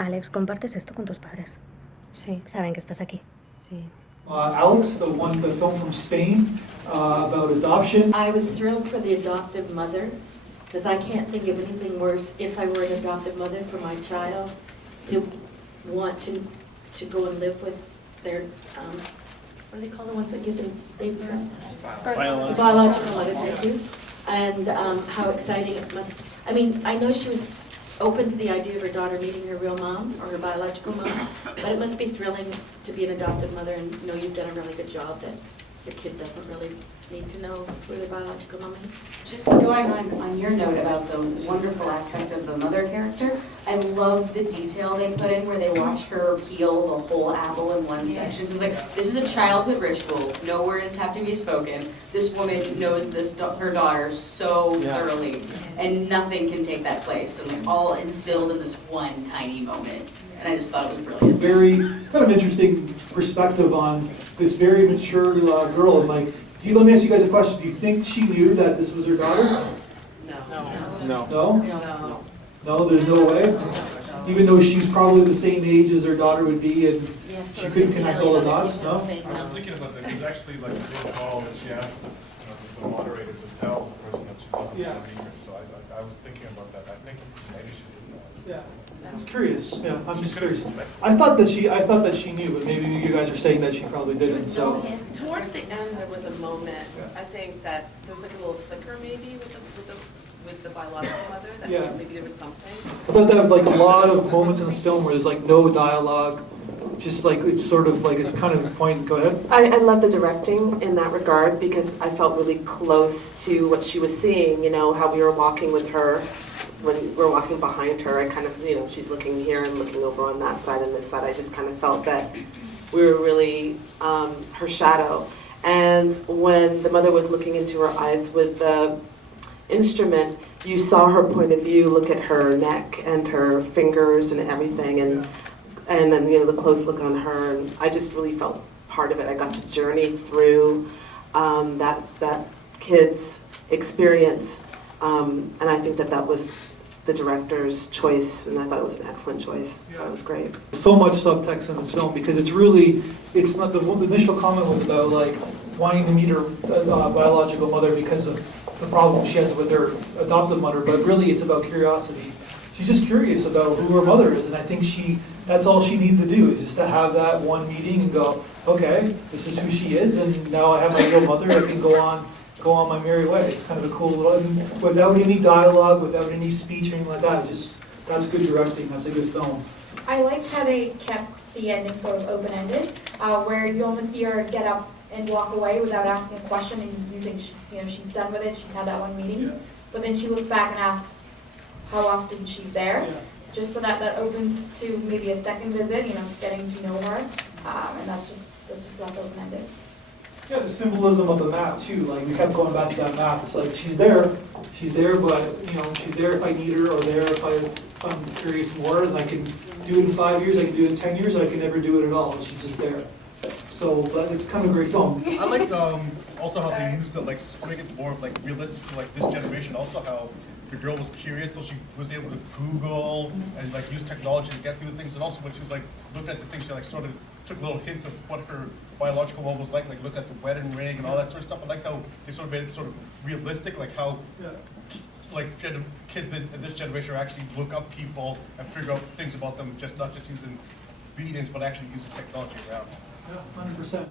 Alex, ¿compartes esto con tus padres? Sí, ¿Saben que estás aquí? sí. Alex, the film from Spain about adoption. I was thrilled for the adoptive mother, because I can't think of anything worse, if I were an adoptive mother for my child, to want to go and live with their, what do they call the ones that give them babies? Biological. Biological mother, thank you. And how exciting it must, I mean, I know she was open to the idea of her daughter meeting her real mom, or her biological mom, but it must be thrilling to be an adoptive mother and know you've done a really good job, that your kid doesn't really need to know who their biological mom is. Just going on your note about the wonderful aspect of the mother character, I love the detail they put in where they watch her peel the whole apple in one section. So it's like, this is a childhood ritual, no words have to be spoken. This woman knows her daughter so thoroughly, and nothing can take that place. And all instilled in this one tiny moment. And I just thought it was brilliant. Very kind of interesting perspective on this very mature girl. And like, let me ask you guys a question. Do you think she knew that this was her daughter? No. No? No, there's no way? Even though she's probably the same age as her daughter would be, and she couldn't connect all the dots, no? I was thinking about that. There's actually like a little call that she asked the moderator to tell the person that she wasn't going to be here. So I was thinking about that. I think maybe she did know. Yeah. I was curious. Yeah, I'm just curious. I thought that she knew, but maybe you guys are saying that she probably didn't. So Towards the end, there was a moment. I think that there was like a little flicker, maybe with the biological mother. That maybe there was something. I thought that like a lot of moments in this film where there's like no dialogue, just like it's sort of like it's kind of a point. Go ahead. I love the directing in that regard because I felt really close to what she was seeing, you know, how we were walking with her. When we were walking behind her, I kind of, you know, she's looking here and looking over on that side and this side. I just kind of felt that we were really her shadow. And when the mother was looking into her eyes with the instrument, you saw her point of view, look at her neck and her fingers and everything, and then, you know, the close look on her. And I just really felt part of it. I got to journey through that kid's experience, and I think that was the director's choice, and I thought it was an excellent choice. Yeah. That was great. So much subtext in this film because it's not the initial comment was about like wanting to meet her biological mother because of the problem she has with her adoptive mother, but really it's about curiosity. She's just curious about who her mother is, and I think that's all she needs to do is just to have that one meeting and go, okay, this is who she is, and now I have my real mother, I can go on my merry way. It's kind of a cool little, without any dialogue, without any speech or anything like that. That's good directing. That's a good film. I like how they kept the ending sort of open-ended, where you almost see her get up and walk away without asking a question, and you think she's done with it. She's had that one meeting, but then she looks back and asks how often she's there, just so that opens to maybe a second visit. Getting to know her, and that's just left open-ended. Yeah, the symbolism of the map too. Like we kept going back to that map. It's like she's there, but she's there if I need her, or there if I'm curious more, and I can do it in 5 years, I can do it in 10 years, or I can never do it at all. She's just there. So, but it's kind of a great film. I like also how they used it, like to make it more like realistic to like this generation. Also how the girl was curious, so she was able to Google and like use technology to get through the things. And also when she was like looked at the things, she like sort of took little hints of what her biological mom was like look at the wedding ring and all that sort of stuff. I like how they sort of made it sort of realistic, like how like kids in this generation are actually look up people and figure out things about them, not just using readings, but actually using technology around. Yeah, 100%.